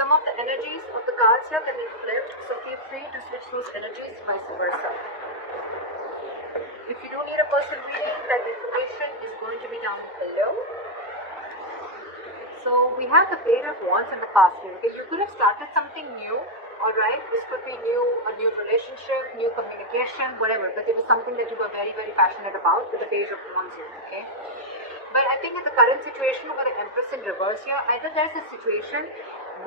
some of the energies of the cards here can be flipped, so feel free to switch those energies, vice versa. If you do need a personal reading, that information is going to be down below. So we have the Page of Wands in the past here. Okay, you could have started something new. Alright, this could be new, a new relationship, new communication, whatever, but it was something that you were very, very passionate about with the Page of Wands here, okay? But I think in the current situation with the Empress in reverse here, either there's a situation,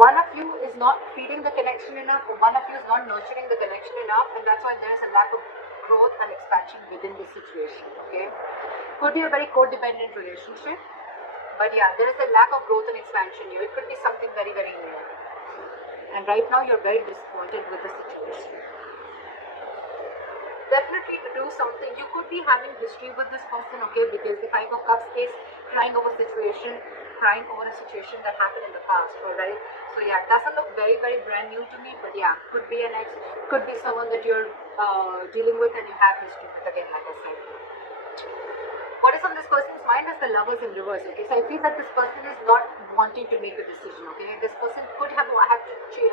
one of you is not feeding the connection enough, or one of you is not nurturing the connection enough, and that's why there's a lack of growth and expansion within this situation, okay? Could be a very codependent relationship, but yeah, there is a lack of growth and expansion here. It could be something very, very new. And right now you're very disappointed with the situation. Definitely to do something, you could be having history with this person, okay, because the Five of Cups is crying over a situation that happened in the past, alright? So yeah, it doesn't look very, very brand new to me, but yeah, could be an ex, could be someone that you're dealing with and you have history with, again, like I said. What is on this person's mind is the Lovers in reverse, okay? So I feel that this person is not wanting to make a decision, okay? This person could have had to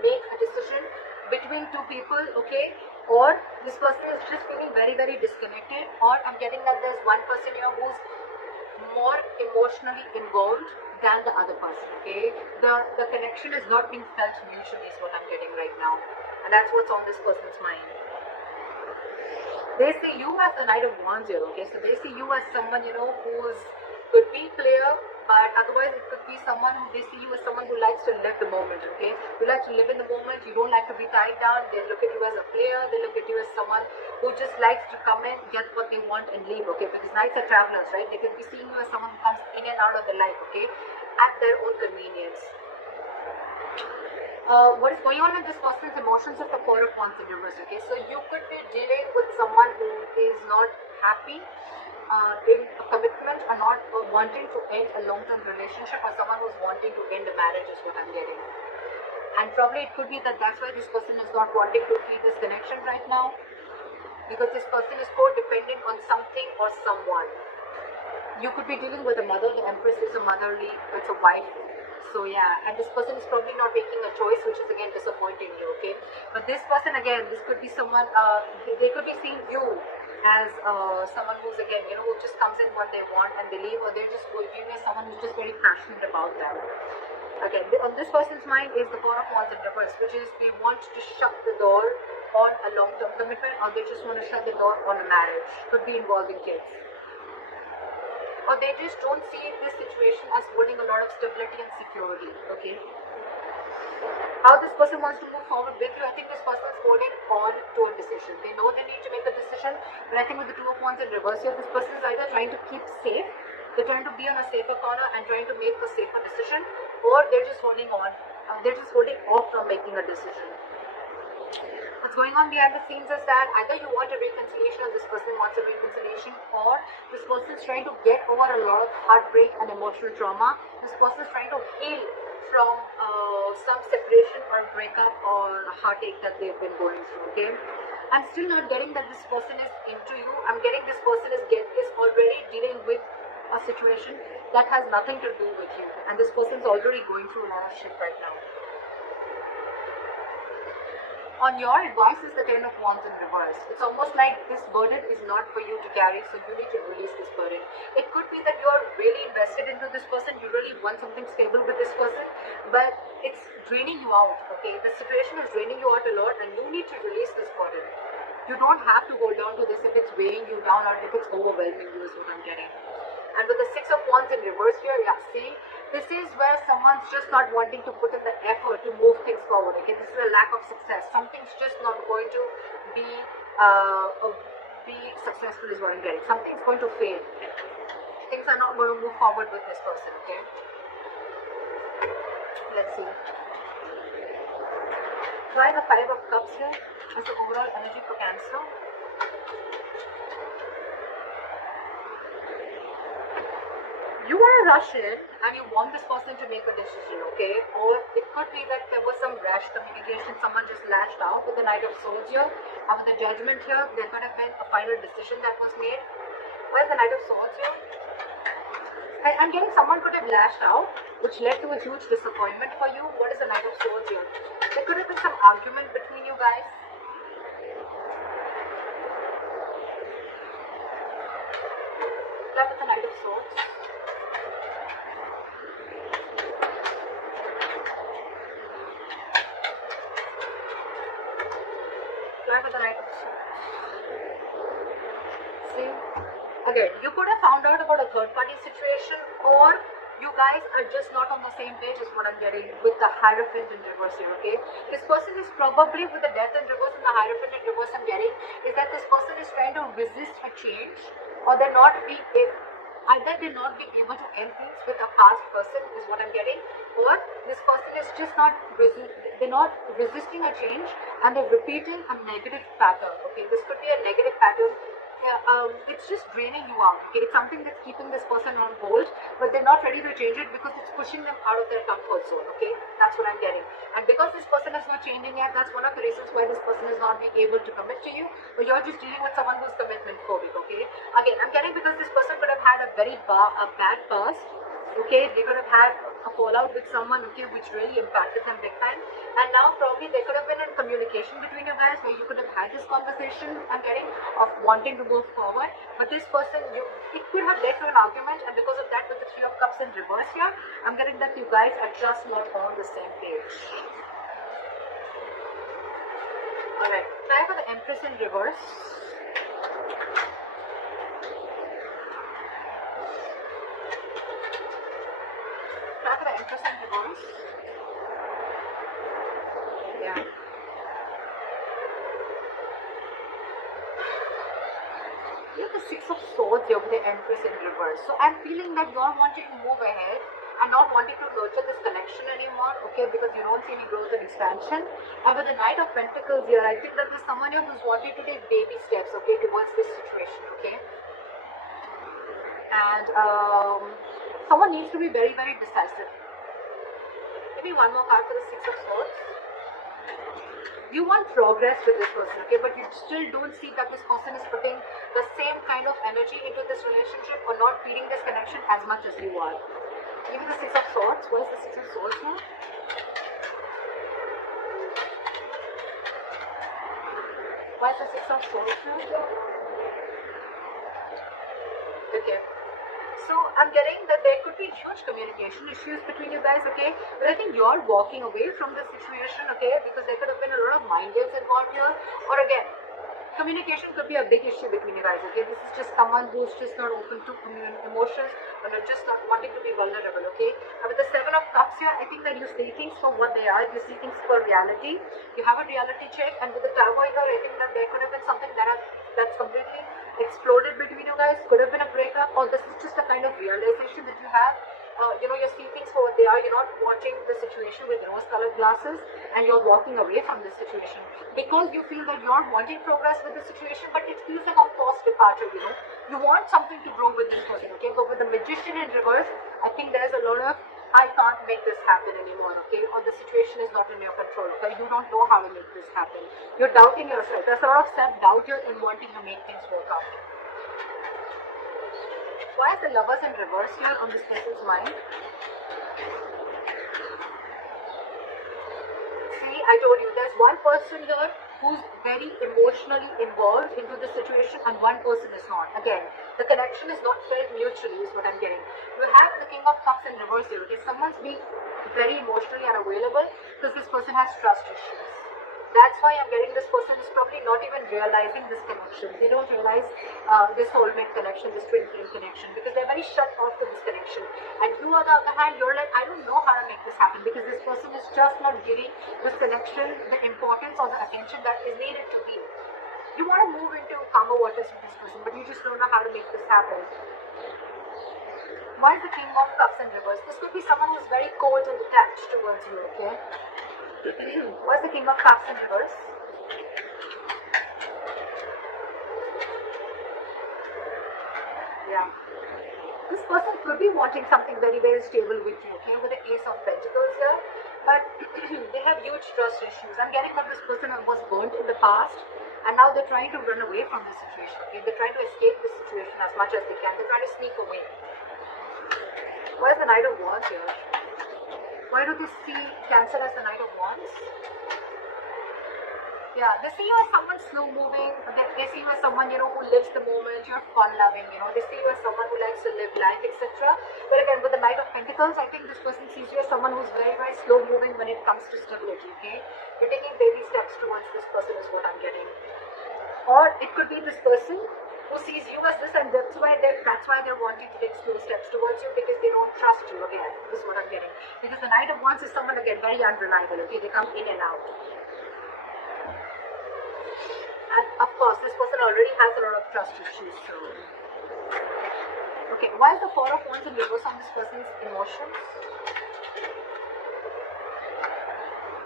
make a decision between two people, okay? Or this person is just feeling very, very disconnected, or I'm getting that there's one person here who's more emotionally involved than the other person, okay? The connection is not being felt mutually is what I'm getting right now. And that's what's on this person's mind. They see you as the Knight of Wands here, okay? So they see you as someone, you know, who's could be player, but otherwise it could be someone who they see you as someone who likes to live the moment, okay? You like to live in the moment, you don't like to be tied down. They look at you as a player, they look at you as someone who just likes to come in, get what they want and leave, okay? Because Knights are travelers, right? They could be seeing you as someone who comes in and out of their life, okay? At their own convenience. What is going on in this person's emotions of the Four of Wands in reverse, okay? So you could be dealing with someone who is not happy in a commitment or not wanting to end a long-term relationship, or someone who's wanting to end a marriage is what I'm getting. And probably it could be that that's why this person is not wanting to feel this connection right now, because this person is codependent on something or someone. You could be dealing with a mother. The Empress is a motherly, it's a wife. So yeah, and this person is probably not making a choice, which is again disappointing you, okay? But this person again, this could be someone, they could be seeing you as someone who's again, you know, who just comes in when they want and they leave, or they're just viewing as someone who's just very passionate about them. Again, on this person's mind is the Four of Wands in reverse, which is they want to shut the door on a long-term commitment, or they just want to shut the door on a marriage. Could be involving kids. Or they just don't see this situation as holding a lot of stability and security, okay? How this person wants to move forward with you, I think this person is holding on to a decision. They know they need to make a decision, but I think with the Two of Wands in reverse here, this person is either trying to keep safe, they're trying to be on a safer corner and trying to make a safer decision, or they're just holding on, they're just holding off from making a decision. What's going on behind the scenes is that either you want a reconciliation or this person wants a reconciliation, or this person is trying to get over a lot of heartbreak and emotional trauma. This person is trying to heal from some separation or breakup or heartache that they've been going through, okay? I'm still not getting that this person is into you. I'm getting this person is already dealing with a situation that has nothing to do with you, and this person is already going through a lot of shit right now. On your advice is the Ten of Wands in reverse. It's almost like this burden is not for you to carry, so you need to release this burden. It could be that you are really invested into this person, you really want something stable with this person, but it's draining you out, okay? The situation is draining you out a lot and you need to release this burden. You don't have to hold on to this if it's weighing you down or if it's overwhelming you is what I'm getting. And with the Six of Wands in reverse here, yeah, see, this is where someone's just not wanting to put in the effort to move things forward, okay? This is a lack of success. Something's just not going to be successful is what I'm getting. Something's going to fail. Things are not going to move forward with this person, okay? Let's see. Try the Five of Cups here as the overall energy for Cancer. You want to rush in and you want this person to make a decision, okay? Or it could be that there was some rash communication, someone just lashed out with the Knight of Swords here, and with the Judgment here, there could have been a final decision that was made. Where's the Knight of Swords here? I'm getting someone could have lashed out, which led to a huge disappointment for you. What is the Knight of Swords here? There could have been some argument between you guys. Left with the Knight of Swords. Left with the Knight of Swords. See? Again, you could have found out about a third party situation, or you guys are just not on the same page is what I'm getting with the Hierophant in reverse here, okay? This person is probably with the Death in reverse and the Hierophant in reverse I'm getting is that this person is trying to resist a change, or they're not be either they're not being able to end things with a past person is what I'm getting, or this person is just not they're not resisting a change and they're repeating a negative pattern, okay? This could be a negative pattern. It's just draining you out, okay? It's something that's keeping this person on hold, but they're not ready to change it because it's pushing them out of their comfort zone, okay? That's what I'm getting. And because this person is not changing yet, that's one of the reasons why this person is not being able to commit to you, but you're just dealing with someone who's commitment phobic, okay? Again, I'm getting because this person could have had a very bad past, okay? They could have had a fallout with someone, okay, which really impacted them big time, and now probably there could have been a communication between you guys where you could have had this conversation, I'm getting, of wanting to move forward, but this person, it could have led to an argument, and because of that, with the Three of Cups in reverse here, I'm getting that you guys are just not on the same page. Alright, try for the Empress in reverse. Try for the Empress in reverse. Yeah. You have the Six of Swords here with the Empress in reverse. So I'm feeling that you're wanting to move ahead and not wanting to nurture this connection anymore, okay, because you don't see any growth and expansion. And with the Knight of Pentacles here, I think that there's someone here who's wanting to take baby steps, okay, towards this situation, okay. And someone needs to be very, very decisive. Maybe one more card for the Six of Swords. You want progress with this person, okay, but you still don't see that this person is putting the same kind of energy into this relationship or not feeding this connection as much as you are. Give me the Six of Swords. What is the Six of Swords here? Why is the Six of Swords here? Okay. So I'm getting that there could be huge communication issues between you guys, okay? But I think you're walking away from the situation, okay? Because there could have been a lot of mind games involved here. Or again, communication could be a big issue between you guys, okay? This is just someone who's just not open to emotions or not just not wanting to be vulnerable, okay? And with the Seven of Cups here, I think that you see things for what they are. You see things for reality. You have a reality check. And with the Tower here, I think that there could have been something that's completely exploded between you guys. Could have been a breakup, or this is just a kind of realization that you have. You see things for what they are. You're not watching the situation with rose-colored glasses, and you're walking away from this situation because you feel that you're wanting progress with the situation, but it feels like a forced departure. You want something to grow with this person, okay? But with the Magician in reverse, I think there's a lot of I can't make this happen anymore, okay? Or the situation is not in your control, okay? You don't know how to make this happen. You're doubting yourself. There's a lot of self-doubt here in wanting to make things work out. Why is the Lovers in reverse here on this person's mind? See, I told you, there's one person here who's very emotionally involved into the situation and one person is not. Again, the connection is not felt mutually is what I'm getting. You have the King of Cups in reverse here, okay? Someone's being very emotionally unavailable because this person has trust issues. That's why I'm getting this person is probably not even realizing this connection. They don't realize this soulmate connection, this twin flame connection, because they're very shut off to this connection. And you, on the other hand, you're like, I don't know how to make this happen because this person is just not giving this connection the importance or the attention that is needed to be. You want to move into calmer waters with this person, but you just don't know how to make this happen. Why is the King of Cups in reverse? This could be someone who's very cold and detached towards you, okay? What's the King of Cups in reverse? Yeah. This person could be wanting something very, very stable with you, okay? With the Ace of Pentacles here. But they have huge trust issues. I'm getting that this person was burnt in the past and now they're trying to run away from this situation, okay? They're trying to escape this situation as much as they can. They're trying to sneak away. What is the Knight of Wands here? Why do they see Cancer as the Knight of Wands? Yeah, they see you as someone slow moving, they see you as someone, who lives the moment, you're fun loving, they see you as someone who likes to live life, etc. But again, with the Knight of Pentacles, I think this person sees you as someone who's very, very slow moving when it comes to stability, okay? You're taking baby steps towards this person is what I'm getting. Or it could be this person who sees you as this, and that's why they're wanting to take slow steps towards you, because they don't trust you. Again, this is what I'm getting. Because the Knight of Wands is someone, again, very unreliable, okay? They come in and out. And of course, this person already has a lot of trust issues. So, okay, why is the Four of Wands in reverse on this person's emotions?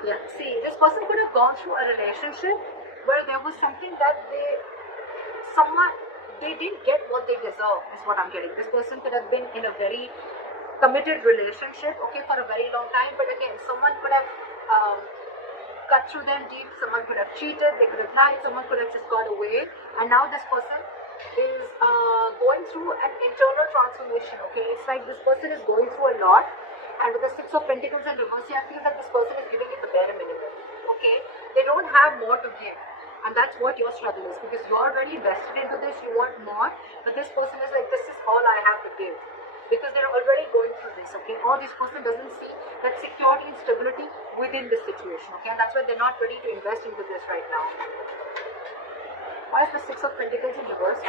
Yeah, see, this person could have gone through a relationship where there was something that they didn't get what they deserve, is what I'm getting. This person could have been in a very committed relationship, okay, for a very long time, but again, someone could have cut through them deep, someone could have cheated, they could have lied, someone could have just got away, and now this person is going through an internal transformation, okay? It's like this person is going through a lot, and with the Six of Pentacles in reverse, I feel that this person is giving it the bare minimum, okay? They don't have more to give, and that's what your struggle is, because you're already invested into this, you want more, but this person is like, this is all I have to give, because they're already going through this, okay? Or this person doesn't see that security and stability within this situation, okay? And that's why they're not ready to invest into this right now. Why is the Six of Pentacles in reverse?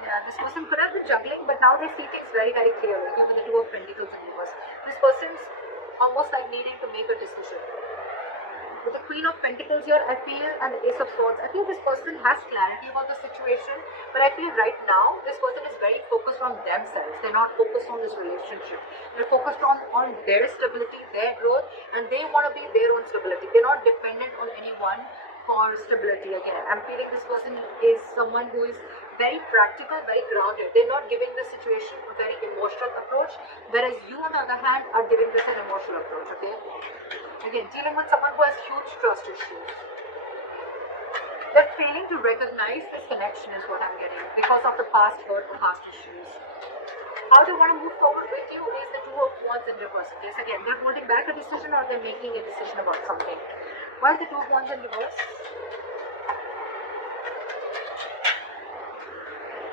Yeah, this person could have been juggling, but now they see things very, very clearly, okay? With the Two of Pentacles in reverse. This person's almost like needing to make a decision. With the Queen of Pentacles here, I feel, and the Ace of Swords, I feel this person has clarity about the situation, but I feel right now, this person is very focused on themselves. They're not focused on this relationship. They're focused on their stability, their growth, and they want to be their own stability. They're not dependent on anyone for stability. Again, I'm feeling this person is someone who is very practical, very grounded. They're not giving the situation a very emotional approach, whereas you, on the other hand, are giving this an emotional approach, okay? Again, dealing with someone who has huge trust issues. They're failing to recognize this connection is what I'm getting because of the past hurt or past issues. How they want to move forward with you is the Two of Wands in reverse. Okay, so again, they're holding back a decision or they're making a decision about something. Why is the Two of Wands in reverse?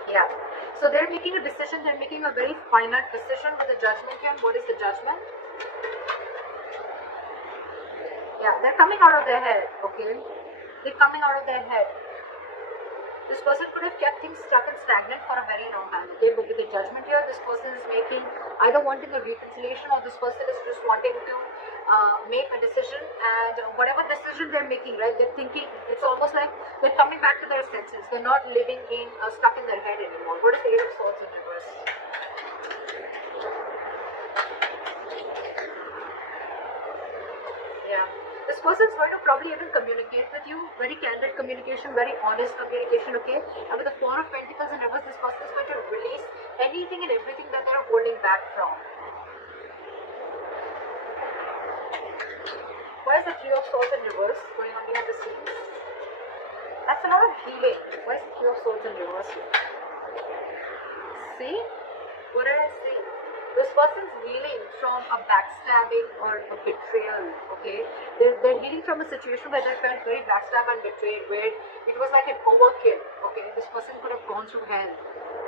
Yeah. So they're making a decision, they're making a very final decision with the Judgment here. And what is the Judgment? Yeah, they're coming out of their head, okay? They're coming out of their head. This person could have kept things stuck and stagnant for a very long time, okay? But with the Judgment here, this person is making, either wanting a reconciliation or this person is just wanting to make a decision, and whatever decision they're making, right, they're thinking, it's almost like they're coming back to their senses. They're not living in, stuck in their head anymore. What is the Eight of Swords in reverse? Yeah. This person is going to probably even communicate with you, very candid communication, very honest communication, okay? And with the Four of Pentacles in reverse, this person is going to release anything and everything that they're holding back from. Why is the Three of Swords in reverse going on behind the scenes? That's a lot of healing. Why is the Three of Swords in reverse here? See? What did I say? This person's healing from a backstabbing or a betrayal, okay? They're healing from a situation where they felt very backstabbed and betrayed, where it was like an overkill, okay? This person could have gone through hell,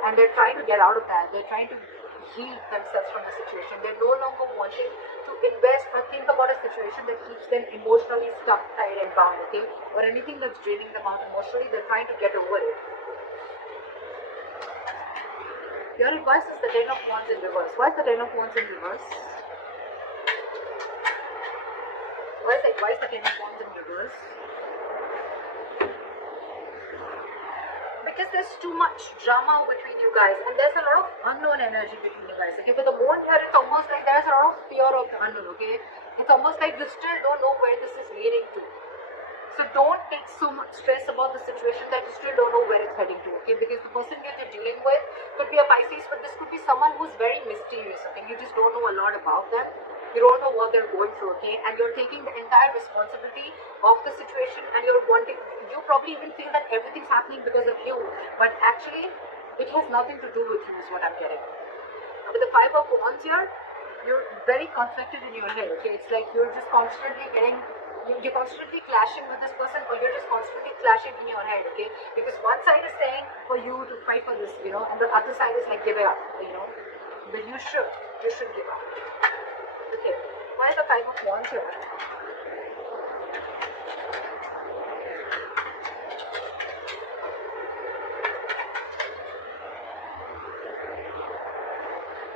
and they're trying to get out of that. They're trying to heal themselves from the situation. They're no longer wanting to invest or think about a situation that keeps them emotionally stuck, tied and bound, okay? Or anything that's draining them out emotionally. They're trying to get over it. Your advice is the Ten of Wands in reverse. Why is the Ten of Wands in reverse? Why is the Ten of Wands in reverse? Because there's too much drama between you guys, and there's a lot of unknown energy between you guys, okay? But the Moon here, it's almost like there's a lot of fear of the unknown, okay? It's almost like you still don't know where this is leading to. So don't take so much stress about the situation that you still don't know where it's heading to, okay? Because the person that you're dealing with could be a Pisces, but this could be someone who's very mysterious, okay? You just don't know a lot about them. You don't know what they're going through, okay? And you're taking the entire responsibility of the situation, and you're wanting, you probably even feel that everything's happening because of you. But actually, It has nothing to do with you is what I'm getting. With the Five of Wands here, you're very conflicted in your head, okay? It's like you're just constantly getting, you're constantly clashing with this person, or you're just constantly clashing in your head, okay? Because one side is saying for you to fight for this, you know, and the other side is like, give it up, you know? But you should give up. Okay, why is the Five of Wands here?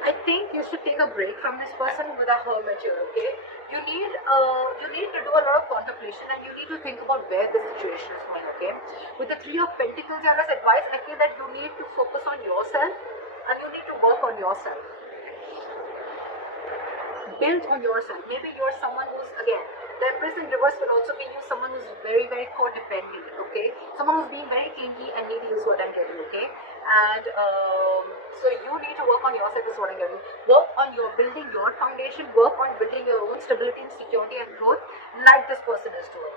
I think you should take a break from this person with a hermit here, okay? You need to do a lot of contemplation, and you need to think about where the situation is going, okay? With the Three of Pentacles here as advice, I feel that you need to focus on yourself and you need to work on yourself. Build on yourself. Maybe you're someone who's, again, the Empress in reverse would also be you, someone who's very, very codependent, okay? Someone who's being very clingy and needy is what I'm getting, okay? And so you need to work on yourself is what I'm getting. Work on your building your foundation, work on building your own stability and security and growth like this person is doing.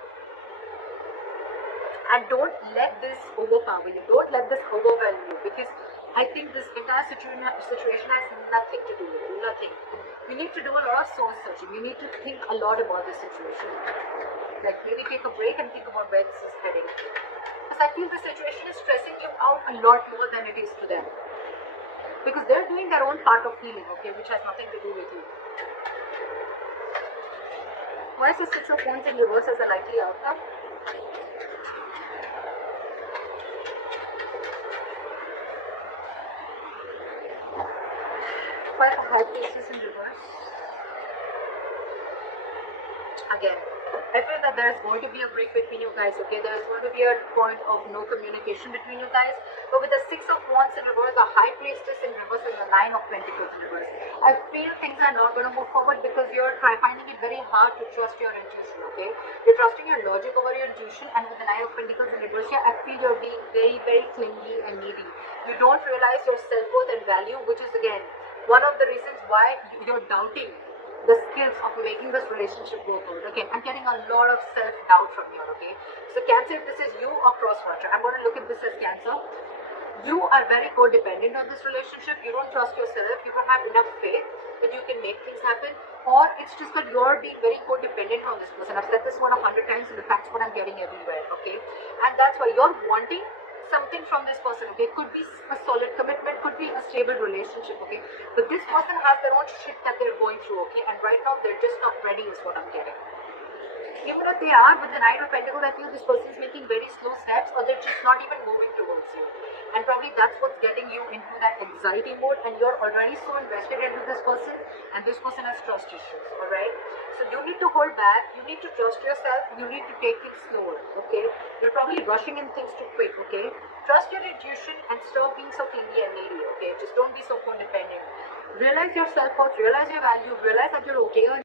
And don't let this overpower you. Don't let this overwhelm you, because I think this entire situation has nothing to do with you. Nothing. You need to do a lot of soul searching. You need to think a lot about this situation. Like maybe take a break and think about where this is heading. Because I feel the situation is stressing you out a lot more than it is to them. Because they're doing their own part of healing, okay, which has nothing to do with you. Why is the Six of Wands in reverse as a likely outcome? Why the High Priestess in reverse? Again, I feel that there is going to be a break between you guys, okay? There is going to be a point of no communication between you guys. But with the Six of Wands in reverse, the High Priestess in reverse, and the Nine of Pentacles in reverse, I feel things are not going to move forward because you're finding it very hard to trust your intuition, okay? You're trusting your logic over your intuition, and with the Nine of Pentacles in reverse here, I feel you're being very, very clingy and needy. You don't realize your self-worth and value, which is, again, one of the reasons why you're doubting the skills of making this relationship go good. Okay, I'm getting a lot of self-doubt from here, okay? So Cancer, if this is you or cross-watcher, I'm going to look at this as Cancer. You are very codependent on this relationship. You don't trust yourself. You don't have enough faith that you can make things happen. Or it's just that you're being very codependent on this person. I've said this one 100 times, and that's what I'm getting everywhere, okay? And that's why you're wanting something from this person, okay? Could be a solid commitment, could be a stable relationship, okay? But this person has their own shit that they're going through, okay? And right now they're just not ready is what I'm getting. Even if they are, with the Knight of Pentacles, I feel this person is making very slow steps, or they're just not even moving towards you. And probably that's what's getting you into that anxiety mode, and you're already so invested into this person, and this person has trust issues, alright? So you need to hold back, you need to trust yourself, you need to take things slower, okay? You're probably rushing in things too quick, okay? Trust your intuition and stop being so clingy and needy, okay? Just don't be so codependent. Realize your self-worth, realize your value, realize that you're okay on